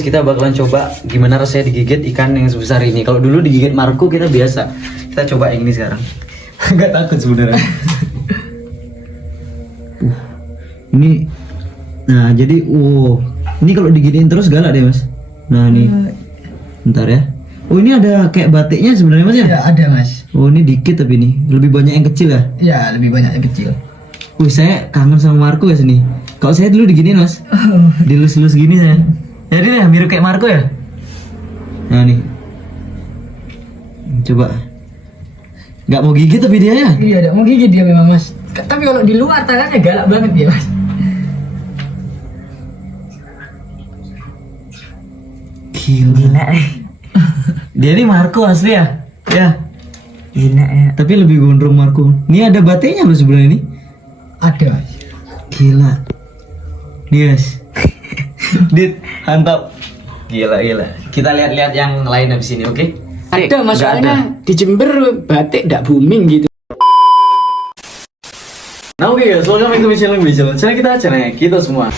guys, kita bakalan coba gimana rasanya digigit ikan yang sebesar ini. Kalau dulu digigit Marco kita biasa. Kita coba yang ini sekarang. Gak takut sebenarnya. Ini, nah jadi, ini kalau digigitin terus galak deh mas. Nah ini, bentar ya. Oh ini ada kayak batiknya sebenarnya mas ya? Ya ada mas. Oh ini dikit tapi ini lebih banyak yang kecil ya? Ya lebih banyak yang kecil. Saya kangen sama Marco ya sini. Kalau saya dulu diginiin mas, dilus-lus gini saya. Jadi deh mirip kayak Marco ya. Nah nih, coba. Nggak mau gigit tapi dia ya? Iya, tidak mau gigit dia memang mas. Tapi kalau di luar tangannya galak banget dia mas. Gila. Dia ini Marco asli ya? Ya. Gila ya. Tapi lebih gondrong Marco. Ini ada batiknya mas sebelah ini? Ada mas. Gila. Nih guys. Dit, mantap. Gila. Kita lihat-lihat yang lain habis ini, oke? Ada masalahnya di Jember batik tidak booming gitu. Nah oke guys, welcome to Mission Language Channel. Channel kita channel kita semua.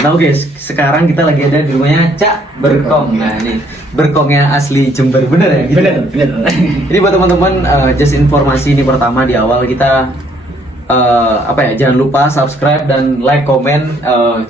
Nah oke, sekarang kita lagi ada di rumahnya Cak Berkong. Nah ini Berkongnya asli Jember, bener ya? Gitu? Bener. Ini buat teman-teman, just informasi ini pertama di awal kita jangan lupa subscribe dan like, komen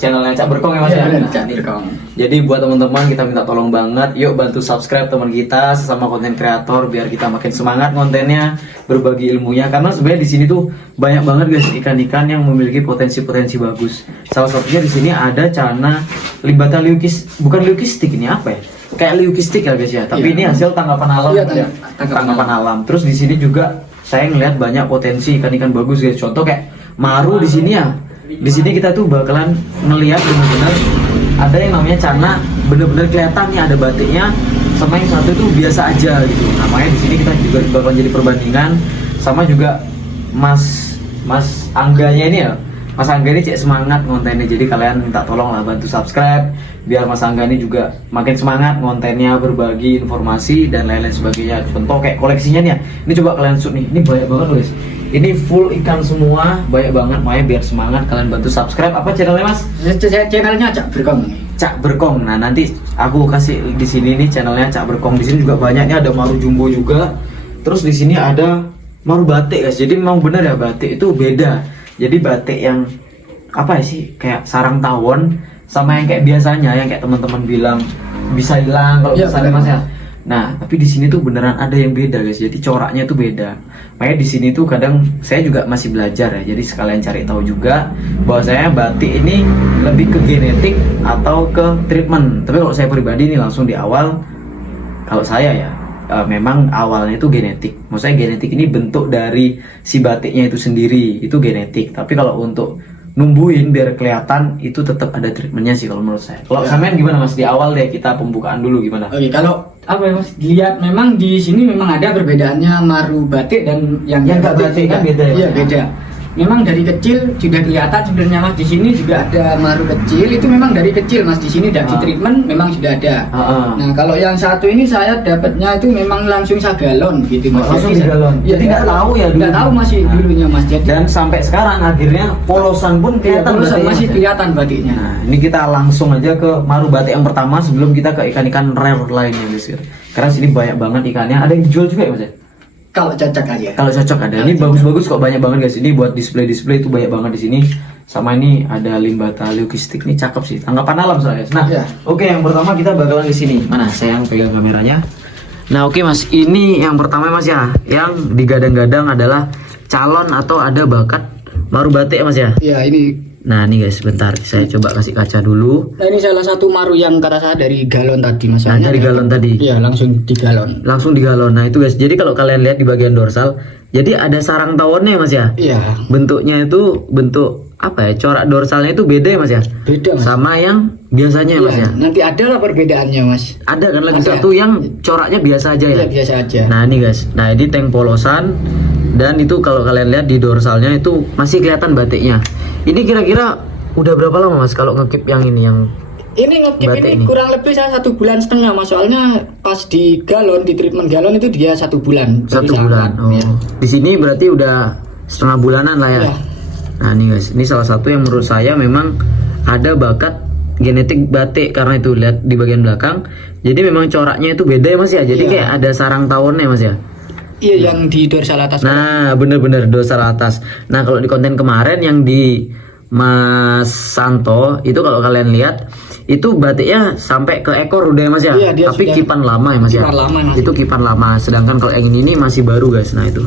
channelnya Cak Berkong ya mas ya. Cak Berkong. Jadi buat teman-teman kita minta tolong banget, yuk bantu subscribe teman kita sesama konten kreator biar kita makin semangat kontennya, berbagi ilmunya. Karena sebenarnya di sini tuh banyak banget guys ikan-ikan yang memiliki potensi-potensi bagus. Salah satunya di sini ada cana limbata bukan leukistik, ini apa ya? Kayak leukistik ya guys ya. Tapi ini hasil tangkapan alam. Iya, tangkapan alam. Terus di sini juga saya ngelihat banyak potensi ikan-ikan bagus guys. Contoh kayak maru di sini ya. Di sini kita tuh bakalan ngelihat benar-benar ada yang namanya cana, bener-bener kelihatan nih ada batiknya, sama yang satu itu biasa aja gitu. Nah, makanya di sini kita juga bakalan jadi perbandingan sama juga Mas Angganya ini ya. Mas Angga ini cek semangat ngontennya, jadi kalian minta tolong lah bantu subscribe biar Mas Angga ini juga makin semangat ngontennya, berbagi informasi dan lain-lain sebagainya. Contoh kayak koleksinya nih ya, ini coba kalian shoot nih, ini banyak banget guys. Ini full ikan semua, banyak banget. Makanya biar semangat kalian bantu subscribe. Apa channelnya mas? Channelnya Cak Berkong. Cak Berkong. Nah nanti aku kasih di sini nih channelnya Cak Berkong. Di sini juga banyaknya, ada maru jumbo juga. Terus di sini ada maru batik guys. Jadi memang benar ya, batik itu beda. Jadi batik yang apa ya sih, kayak sarang tawon sama yang kayak biasanya, yang kayak teman-teman bilang bisa hilang kalau misalnya mas ya. Nah tapi di sini tuh beneran ada yang beda guys. Jadi coraknya tuh beda. Makanya di sini tuh kadang saya juga masih belajar ya. Jadi sekalian cari tahu juga bahwa saya batik ini lebih ke genetik atau ke treatment. Tapi kalau saya pribadi nih langsung di awal, kalau saya ya memang awalnya itu genetik. Maksudnya genetik ini bentuk dari si batiknya itu sendiri, itu genetik. Tapi kalau untuk numbuhin biar kelihatan itu tetap ada treatmentnya sih kalau menurut saya. Kalau sampean gimana mas, di awal deh kita pembukaan dulu gimana? Oke, kalau apa ya mas, lihat memang di sini memang ada perbedaannya maru batik dan yang nggak batik kan beda ya? Iya beda. Memang dari kecil sudah kelihatan sebenarnya mas. Di sini juga ada maru kecil, itu memang dari kecil mas. Di sini dari treatment memang sudah ada. Nah kalau yang satu ini saya dapatnya itu memang langsung sagalon gitu mas. Langsung di galon. Ya, jadi nggak tahu ya? Nggak tahu masih dulunya mas. Jadi, dan sampai sekarang akhirnya polosan pun kelihatan. Polosan masih kelihatan batiknya. Nah ini kita langsung aja ke maru batik yang pertama sebelum kita ke ikan-ikan rare lainnya guys. Karena sini banyak banget ikannya. Ada yang dijual juga ya mas ya? Kalau cocok aja. Kalau cocok ada. Ini bagus-bagus kok, banyak banget guys. Ini buat display-display itu banyak banget di sini. Sama ini ada limbata leukistik, nih cakep sih. Tangkapan alam soalnya guys. Nah, oke, yang pertama kita bakalan di sini. Mana saya yang pegang kameranya? Nah, oke Mas. Ini yang pertama Mas ya. Yang digadang-gadang adalah calon atau ada bakat maru batik ya Mas ya. Iya, ini. Nah, ini guys, bentar. Saya coba kasih kaca dulu. Nah, ini salah satu maru yang kata saya dari galon tadi Mas. Nah, dari galon tadi. Iya, langsung di galon. Langsung di galon. Nah, itu guys. Jadi kalau kalian lihat di bagian dorsal, jadi ada sarang tawonnya Mas ya. Iya. Bentuknya itu bentuk apa ya? Corak dorsalnya itu beda ya Mas ya? Beda Mas. Sama yang biasanya ya, Mas ya. Nanti ada lah perbedaannya Mas. Ada kan lagi satu yang coraknya biasa aja ya. Iya, biasa aja. Nah, ini guys. Nah, ini tank polosan dan itu kalau kalian lihat di dorsalnya itu masih kelihatan batiknya. Ini kira-kira udah berapa lama Mas kalau ngekip yang ini, yang Ini ngekip batik ini kurang lebih saya 1,5 bulan mas, soalnya pas di galon, di treatment galon itu dia 1 bulan. 1 bulan. Oh. Ya. Di sini berarti udah setengah bulanan lah ya. Iya. Nah ini guys, ini salah satu yang menurut saya memang ada bakat genetik batik, karena itu lihat di bagian belakang. Jadi memang coraknya itu beda ya mas ya. Jadi Iya. kayak ada sarang tawonnya mas ya. Iya, yang di dorsal atas. Nah bener-bener dorsal atas. Nah kalau di konten kemarin yang di Mas Santo itu, kalau kalian lihat itu batiknya sampai ke ekor udah ya mas ya. Iya, dia tapi sudah kipan lama ya mas ya. kipan lama, Mas. Itu kipan lama. Sedangkan kalau yang ini masih baru guys. Nah itu.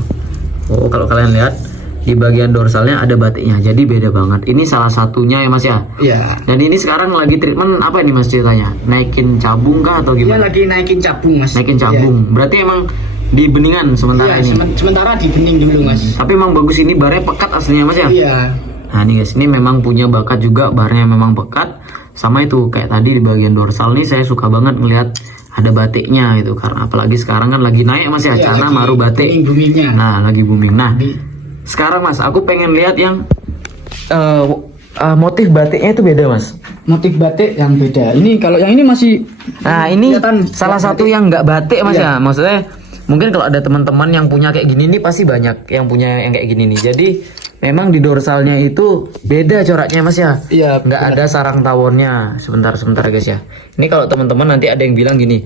Oh kalau kalian lihat di bagian dorsalnya ada batiknya. Jadi beda banget. Ini salah satunya ya mas ya. Iya. Dan ini sekarang lagi treatment apa ini mas ceritanya? Naikin cabung kah atau Dia gimana? lagi naikin cabung mas. Naikin cabung. Berarti emang di beningan sementara Iya, ini. sementara di bening dulu mas. Tapi emang bagus, ini barnya pekat aslinya mas ya. Iya. Nah nih guys, ini memang punya bakat juga, barnya memang pekat. Sama itu kayak tadi di bagian dorsal nih, saya suka banget ngelihat ada batiknya itu, karena apalagi sekarang kan lagi naik mas ya, Iya, karena lagi maru batik. booming-boomingnya. Nah lagi booming. Nah Di- sekarang mas, aku pengen lihat yang motif batiknya itu beda mas. Motif batik yang beda. Ini kalau yang ini masih. Nah ini kelihatan salah batik. satu yang nggak batik mas Iya. ya, maksudnya mungkin kalau ada teman-teman yang punya kayak gini nih pasti banyak yang punya yang kayak gini nih. Jadi memang di dorsalnya itu beda coraknya mas ya. Iya, Nggak ada sarang tawonnya. Sebentar guys ya. Ini kalau teman-teman nanti ada yang bilang gini,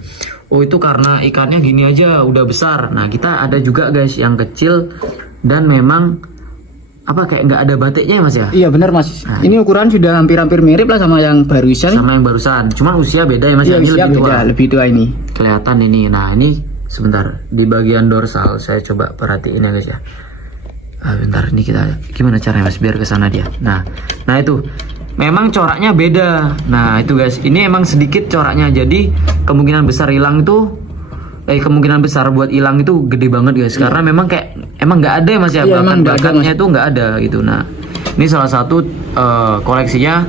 oh itu karena ikannya gini aja udah besar. Nah kita ada juga guys yang kecil dan memang apa kayak nggak ada batiknya ya mas ya. Iya benar mas. Nah. Ini ukuran sudah hampir-hampir mirip lah sama yang barusan. Sama yang barusan. Cuman usia beda ya mas Iya, ya. Ini usia lebih tua. beda, lebih tua ini. Kelihatan ini. Nah ini sebentar di bagian dorsal saya coba perhatiin ya guys ya. Bentar ini kita gimana caranya mas biar kesana dia. Nah itu memang coraknya beda. Nah itu guys, ini emang sedikit coraknya, jadi kemungkinan besar hilang itu kemungkinan besar buat hilang itu gede banget guys, karena memang kayak emang nggak ada ya mas ya, Iya, emang nggak ada, bakatnya Mas. itu nggak ada gitu. Nah ini salah satu koleksinya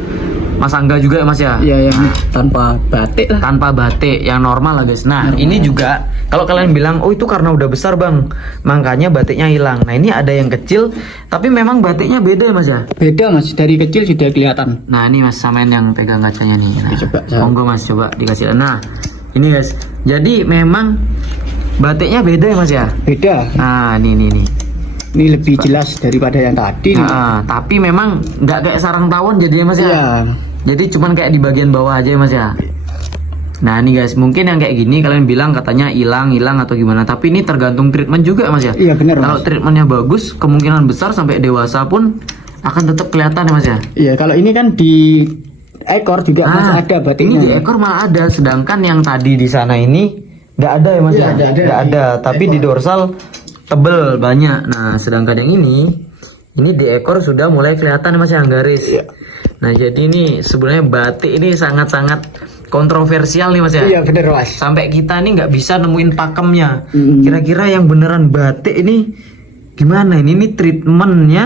Mas Angga juga ya mas ya. Iya yang tanpa batik lah. Tanpa batik yang normal lah guys. Nah ini juga kalau kalian bilang oh itu karena udah besar bang makanya batiknya hilang. Nah ini ada yang kecil tapi memang batiknya beda ya mas ya. Beda mas, dari kecil sudah kelihatan. Nah ini mas samain yang pegang kacanya nih. Nah, Coba, monggo mas coba dikasih. Nah ini guys, jadi memang batiknya beda ya mas ya. Beda. Nah nih. Ini lebih jelas daripada yang tadi. Nah, tapi memang nggak kayak sarang tawon jadinya mas ya. Iya. Jadi cuman kayak di bagian bawah aja ya mas ya. Nah ini guys, mungkin yang kayak gini kalian bilang katanya hilang atau gimana, tapi ini tergantung treatment juga mas ya. Iya benar Kalau mas. treatmentnya bagus, kemungkinan besar sampai dewasa pun akan tetap kelihatan ya mas ya. Iya kalau ini kan di ekor juga masih ada Ini batiknya. di ekor malah ada, sedangkan yang tadi di sana ini nggak ada ya mas Iya, ya. nggak ada. Nggak ada, tapi di dorsal tebel banyak. Nah sedangkan yang ini di ekor sudah mulai kelihatan mas yang garis. Iya. Nah jadi ini sebenarnya batik ini sangat-sangat kontroversial nih mas ya. Iya benar mas. Sampai kita nih nggak bisa nemuin pakemnya. Mm. Kira-kira yang beneran batik ini gimana ini? Ini treatmentnya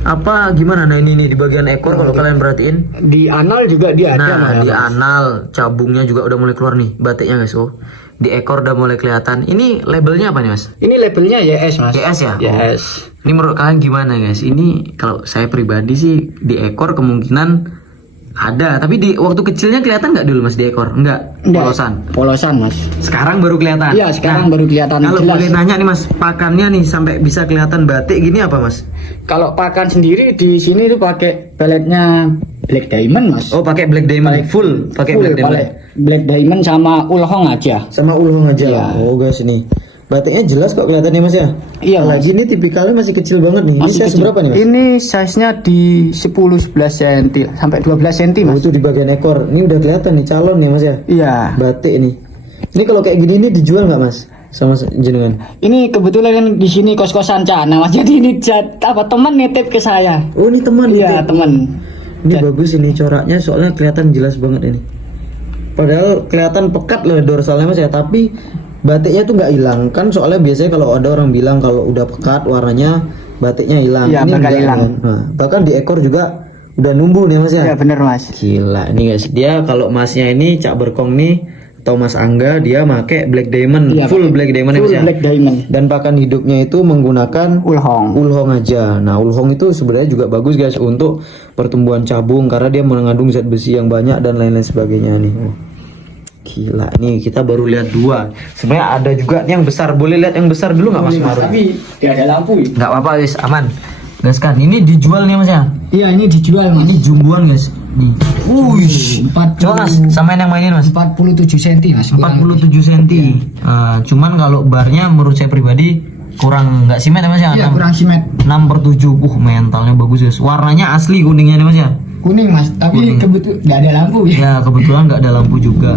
apa gimana? Nah ini nih di bagian ekor kalau kalian perhatiin. Di anal juga dia ada Nah malah, di Mas. anal cabungnya juga udah mulai keluar nih batiknya guys. Oh di ekor udah mulai kelihatan. Ini labelnya apa nih mas? Ini labelnya YS mas. YS ya? YS. Ini menurut kalian gimana guys? Ini kalau saya pribadi sih di ekor kemungkinan ada, tapi di waktu kecilnya kelihatan nggak dulu mas di ekor? Enggak, polosan. Polosan mas. Sekarang baru kelihatan. Iya sekarang baru kelihatan Kalau jelas. boleh nanya nih mas, pakannya nih sampai bisa kelihatan batik gini apa mas? Kalau pakan sendiri di sini itu pakai peletnya Black Diamond mas. Oh pakai black diamond full, pakai black diamond. pakai Black Diamond sama ulhong aja. Sama ulung aja. Iya. Oh guys ini batiknya jelas kok kelihatannya mas ya. Iya mas. Lagi ini tipikalnya masih kecil banget nih. Ini Masih size kecil. berapa nih mas? Ini size-nya di 10-11 cm sampai 12 cm Oh, mas. itu di bagian ekor. Ini udah kelihatan nih calon ya mas ya. Iya. Batik nih. Ini kalau kayak gini ini dijual nggak mas? Sama jenengan? Ini kebetulan kan di sini kos-kosan Cana mas. Jadi ini teman nitip ke saya. Oh ini teman. Iya teman. Ini bagus ini coraknya soalnya kelihatan jelas banget ini. Padahal kelihatan pekat loh dorsalnya mas ya, tapi batiknya tuh nggak hilang kan, soalnya biasanya kalau ada orang bilang kalau udah pekat warnanya batiknya hilang. Iya, Ini bakal enggak hilang. kan? Nah, bahkan di ekor juga udah numbuh nih mas ya. Iya bener mas. Gila ini guys, dia kalau masnya ini Cak Berkong nih atau Mas Angga dia make black diamond, Iya, full black diamond ya, full Mas ya? black diamond. Dan pakan hidupnya itu menggunakan ulhong aja. Nah, ulhong itu sebenarnya juga bagus guys untuk pertumbuhan cabung karena dia mengandung zat besi yang banyak dan lain-lain sebagainya nih. Gila nih, kita baru lihat 2. Sebenarnya ada juga nih yang besar. Boleh lihat yang besar dulu nggak Mas Maru? Tapi tidak ada lampu. Nggak apa-apa guys, aman. Guys kan, ini dijual nih Mas ya? Iya, ini dijual Mas. Ini jumbuan guys. Nih. Wih. 40. Coba Mas, samain yang mainin Mas. 47 cm Mas. 47 cm. Cuman kalau barnya menurut saya pribadi kurang nggak simet ya Mas ya? Iya, kurang simet. 6/7. Mentalnya bagus guys. Warnanya asli kuningnya nih Mas ya? Kuning Mas, tapi kebetulan nggak ada lampu ya. Ya kebetulan nggak ada lampu juga.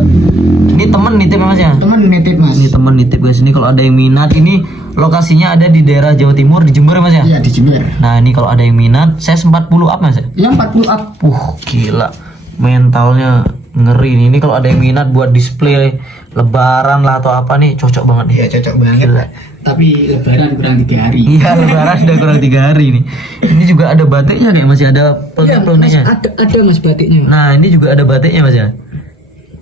Ini temen nitip ya Mas ya? Teman nitip Mas. Ini temen nitip guys. Ini kalau ada yang minat, ini lokasinya ada di daerah Jawa Timur di Jember ya Mas ya? Iya, di Jember. Nah ini kalau ada yang minat, saya 40 up Mas ya? Yang 40 up. Gila, mentalnya ngeri nih. Ini kalau ada yang minat buat display lebaran lah atau apa nih, cocok banget nih. Iya, cocok banget. Gila. Tapi lebaran kurang 3 hari. Iya, lebaran sudah kurang 3 hari nih. Ini juga ada batiknya kayak masih ada Iya, Mas, pelonnya. ada Mas batiknya. Nah ini juga ada batiknya Mas ya.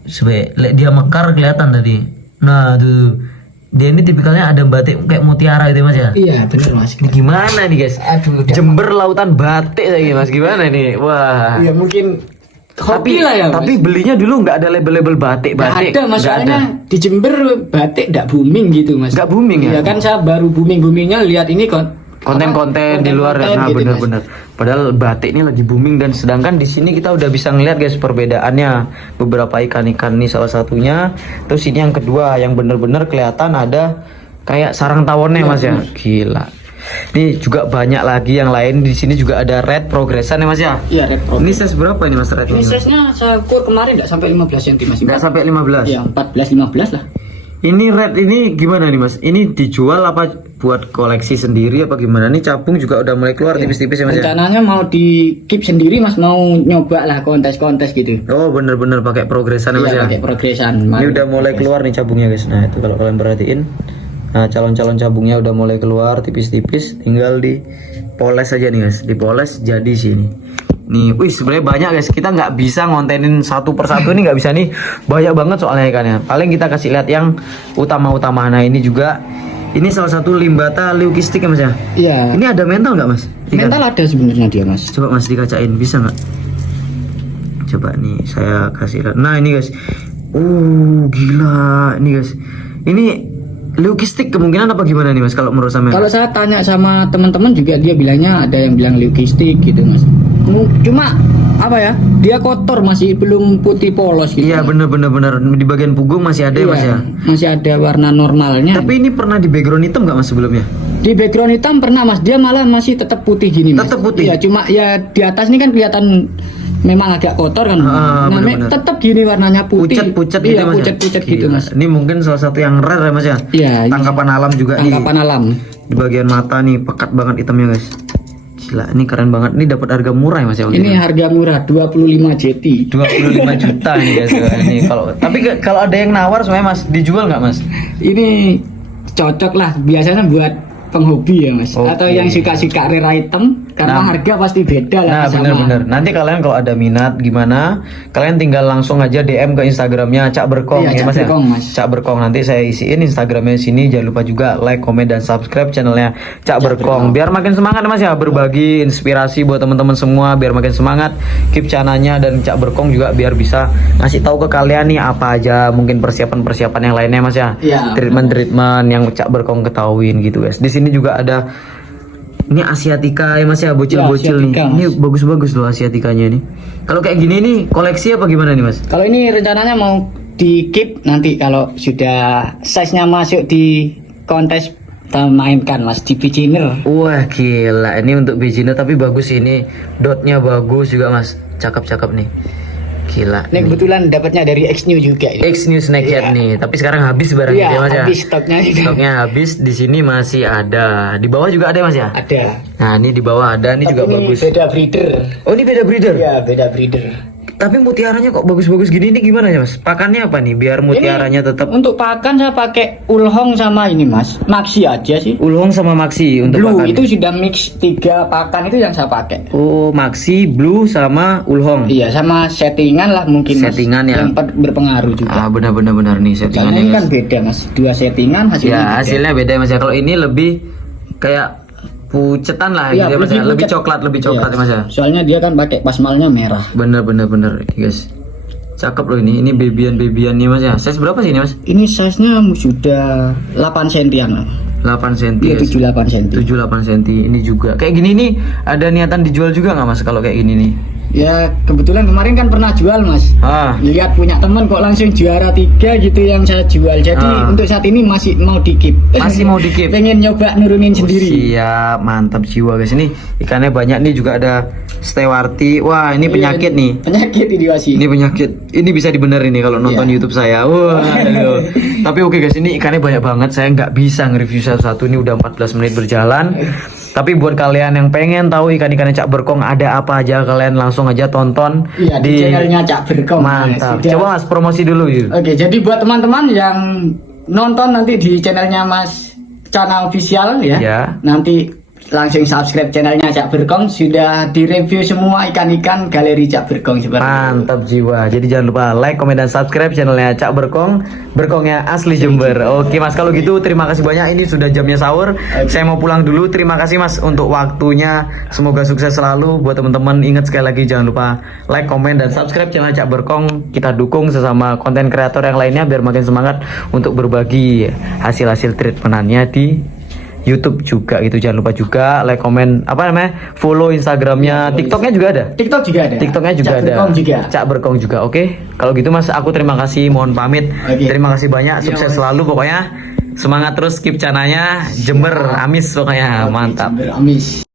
Sebaik dia mekar kelihatan tadi. Nah tuh, dia ini tipikalnya ada batik kayak mutiara gitu Mas ya. Iya, benar Mas. Ini gimana nih guys? Aduh, Jember lautan batik lagi Mas, gimana nih? Wah. Iya, mungkin Tapi hobi lah ya, Mas. tapi belinya dulu nggak ada label-label batik. Nggak ada Mas, Nggak soalnya di Jember batik nggak booming gitu Mas. Nggak booming ya? Iya kan, saya baru boomingnya lihat ini konten-konten di luar. Nah gitu, Mas. bener-bener. Padahal batik ini lagi booming dan sedangkan di sini kita udah bisa ngeliat guys perbedaannya. Beberapa ikan-ikan nih salah satunya. Terus ini yang kedua yang bener-bener kelihatan ada kayak sarang tawonnya Mas ya. Gila. Ini juga banyak lagi yang lain. Di sini juga ada red progressan ya Mas ya. Iya, red progress. Ini size berapa ini Mas red Ini ini? size-nya saya ukur kemarin nggak sampai 15 cm Mas. Nggak sampai 15. Ya, 14-15 lah. Ini red ini gimana nih Mas? Ini dijual apa buat koleksi sendiri apa gimana? Ini capung juga udah mulai keluar tipis-tipis ya Mas ya? Rencananya mau di keep sendiri Mas, mau nyoba lah kontes-kontes gitu. Oh bener-bener pakai progressan ya Mas Iya, ya? pakai progressan. Ini udah mulai keluar nih cabungnya guys. Nah itu kalau kalian perhatiin, nah calon-calon cabungnya udah mulai keluar tipis-tipis, tinggal dipoles aja nih guys, dipoles jadi sini. Nih, wih sebenarnya banyak guys. Kita nggak bisa ngontenin satu persatu nih, nggak bisa nih, banyak banget soalnya ikannya. Paling kita kasih lihat yang utama-utama. Nah ini juga, ini salah satu limbata leukistik ya Mas ya. Iya. Ini ada mental nggak Mas? Ikan? Mental ada sebenarnya dia Mas. Coba Mas dikacain, bisa nggak? Coba nih saya kasih lihat. Nah ini guys, gila, ini guys, ini leukistik kemungkinan apa gimana nih Mas kalau menurut saya? Kalau saya tanya sama teman-teman juga dia bilangnya ada yang bilang leukistik gitu Mas. Cuma apa ya? Dia kotor, masih belum putih polos gitu. Iya bener di bagian punggung masih ada ya Mas ya. Masih ada warna normalnya. Tapi ini pernah di background hitam nggak Mas sebelumnya? Di background hitam pernah Mas. Dia malah masih tetap putih gini Mas. Tetap putih? Iya, cuma ya di atas ini kan kelihatan memang agak kotor kan. bener-bener. Tetap gini warnanya putih. Pucat iya, gitu Mas. pucat gitu Gila. Mas. Ini mungkin salah satu yang rare ya Mas ya. Iya. Tangkapan alam juga Tangkapan nih. alam. Di bagian mata nih pekat banget hitamnya guys. Gila, ini keren banget. Ini dapat harga murah ya Mas ya? Ini harga murah 25 JT. 25 juta nih guys. Ini kalau ada yang nawar semuanya Mas, dijual nggak Mas? Ini cocok lah biasanya buat penghobi ya Mas. Oke. Atau yang suka-suka rare item karena harga pasti beda lah. Nah sama. bener-bener. Nanti kalian kalau ada minat gimana, kalian tinggal langsung aja DM ke Instagramnya Cak Berkong Iya, ya Cak Mas Berkong, ya. Mas. Cak Berkong, nanti saya isiin Instagramnya sini. Jangan lupa juga like, komen, dan subscribe channelnya Cak Berkong. Biar makin semangat Mas ya, berbagi inspirasi buat teman-teman semua. Biar makin semangat, keep channelnya, dan Cak Berkong juga biar bisa ngasih tahu ke kalian nih apa aja mungkin persiapan-persiapan yang lainnya Mas ya. Iya. Treatment yang Cak Berkong ketahuin gitu guys. Di sini juga ada. Ini Asiatica ya Mas ya, bocil-bocil nih. Asiatica, Mas. Ini bagus-bagus loh Asiaticanya nih. Kalau kayak gini nih koleksi apa gimana nih Mas? Kalau ini rencananya mau di keep nanti kalau sudah size-nya masuk di kontes kita mainkan Mas di beginner. Wah gila, ini untuk beginner tapi bagus ini. Dotnya bagus juga Mas. Cakep-cakep nih. Gila. Ini kebetulan dapatnya dari X New juga ini. X New Snakehead nih, tapi sekarang habis barangnya Iya, ya Mas ya. habis stoknya itu. Stoknya habis, di sini masih ada. Di bawah juga ada Mas ya? Ada. Nah, ini di bawah ada, ini juga Tapi bagus. beda breeder. Oh, ini beda breeder. Iya, beda breeder. Tapi mutiaranya kok bagus-bagus gini nih gimana ya Mas? Pakannya apa nih biar mutiaranya tetap Untuk pakan saya pakai ulhong sama ini Mas, maxi aja sih. ulhong sama maxi untuk Blue pakan. itu sudah mix 3 pakan itu yang saya pakai. Oh, maxi, blue sama ulhong. Iya, sama settingan lah mungkin Mas, Settingan ya. yang berpengaruh juga. Ah, benar nih Soalnya settingannya. ini Guys. kan beda Mas, 2 settingan hasilnya Ya, beda. hasilnya beda ya Mas ya. Kalau ini lebih kayak pucetan lah Iya, gitu ya Mas ya. Lebih pucet. coklat Iya, ya Mas ya. Soalnya dia kan pakai pasmalnya merah. Bener ini guys. Cakep loh ini. Ini bebian-bebiannya Mas ya. Size berapa sih ini Mas? Ini size-nya sudah 8 sentian lah. 8 cm. Iya, 78 cm. 78 cm ini juga. Kayak gini nih ada niatan dijual juga nggak Mas kalau kayak gini nih? Ya kebetulan kemarin kan pernah jual Mas. Ah. Lihat punya teman kok langsung juara 3 gitu yang saya jual. Jadi untuk saat ini masih mau dikip. Masih mau dikip? Pengen nyoba nurunin sendiri. Siap, mantap jiwa guys. Ini ikannya banyak nih, juga ada stewarti. Wah, ini penyakit Iya, nih. Penyakit ini masih. Ini penyakit. Ini bisa dibenerin nih kalau nonton Iya. YouTube saya. Wah. aduh. Tapi oke guys, ini ikannya banyak banget. Saya nggak bisa nge-review satu-satu. Ini udah 14 menit berjalan. Tapi buat kalian yang pengen tahu ikan-ikannya Cak Berkong ada apa aja, kalian langsung aja tonton Iya, di channelnya Cak Berkong. Mantap. Sudah. Coba Mas promosi dulu yuk. Oke, jadi buat teman-teman yang nonton nanti di channelnya Mas Cana Official ya. Ya. Nanti langsung subscribe channelnya Cak Berkong. Sudah direview semua ikan-ikan galeri Cak Berkong seperti itu. Mantap jiwa. Jadi jangan lupa like, komen, dan subscribe channelnya Cak Berkong. Berkongnya asli Jember. Oke Mas, kalau gitu terima kasih banyak. Ini sudah jamnya sahur. Saya mau pulang dulu. Terima kasih Mas untuk waktunya. Semoga sukses selalu. Buat teman-teman, ingat sekali lagi jangan lupa like, komen, dan subscribe channel Cak Berkong. Kita dukung sesama konten kreator yang lainnya biar makin semangat untuk berbagi hasil-hasil treatmentannya di YouTube juga gitu. Jangan lupa juga like, komen, follow Instagramnya, TikToknya juga ada. TikTok juga ada. TikToknya juga Cak ada. Berkong juga. Cak Berkong juga. Oke. Kalau gitu Mas, aku terima kasih. Mohon pamit. Oke. Terima kasih banyak. Sukses Mas. selalu pokoknya. Semangat terus, keep cananya Jember amis pokoknya. Oke, Mantap. Jember Amis.